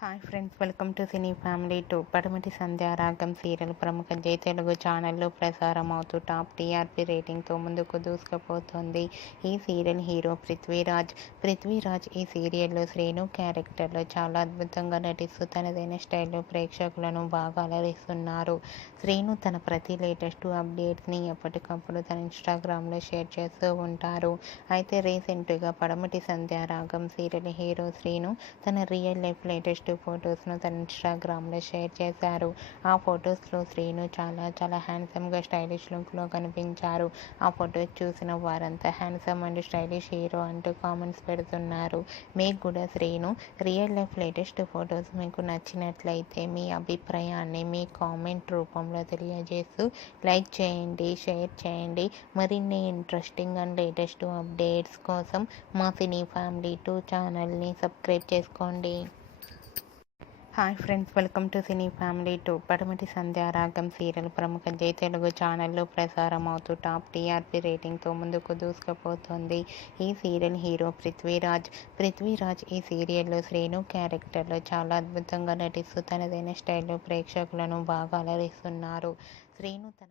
Hi friends, welcome to cine family 2. పడమటి Sandhyaragam serial ప్రముఖ జై తెలుగు ఛానల్లో ప్రసారం అవుతూ టాప్ టీఆర్పీ రేటింగ్తో ముందుకు దూసుకుపోతోంది. ఈ సీరియల్ హీరో పృథ్వీరాజ్ ఈ సీరియల్లో శ్రీను క్యారెక్టర్లో చాలా అద్భుతంగా నటిస్తూ తనదైన స్టైల్లో ప్రేక్షకులను బాగా అలరిస్తున్నారు. శ్రీను తన ప్రతి లేటెస్ట్ అప్డేట్స్ని ఎప్పటికప్పుడు తన ఇన్స్టాగ్రామ్లో షేర్ చేస్తూ ఉంటారు. అయితే రీసెంట్గా పడమటి సంధ్యారాగం సీరియల్ హీరో శ్రీను తన రియల్ లైఫ్ లేటెస్ట్ ఫొటోస్ను తన ఇన్స్టాగ్రామ్లో షేర్ చేశారు. ఆ ఫొటోస్లో శ్రీను చాలా హ్యాండ్సమ్గా స్టైలిష్ లుక్లో కనిపించారు. ఆ ఫొటోస్ చూసిన వారంతా హ్యాండ్సమ్ అండ్ స్టైలిష్ హీరో అంటూ కామెంట్స్ పెడుతున్నారు. మీకు కూడా Srinu real life latest photos మీకు నచ్చినట్లయితే మీ అభిప్రాయాన్ని మీ కామెంట్ రూపంలో తెలియజేస్తూ లైక్ చేయండి, షేర్ చేయండి. మరిన్ని ఇంట్రెస్టింగ్ అండ్ లేటెస్ట్ అప్డేట్స్ కోసం మా సినీ ఫ్యామిలీ 2 ఛానల్ని సబ్స్క్రైబ్ చేసుకోండి. Hi friends, welcome to cine family 2. పడమటి సంధ్యారాగం సీరియల్ ప్రముఖ జై తెలుగు ఛానల్లో ప్రసారం అవుతూ టాప్ టీఆర్పీ రేటింగ్తో ముందుకు దూసుకుపోతోంది. ఈ సీరియల్ హీరో పృథ్వీరాజ్ ఈ సీరియల్లో శ్రీను క్యారెక్టర్లో చాలా అద్భుతంగా నటిస్తూ తనదైన స్టైల్లో ప్రేక్షకులను బాగా అలరిస్తున్నారు. శ్రీను తన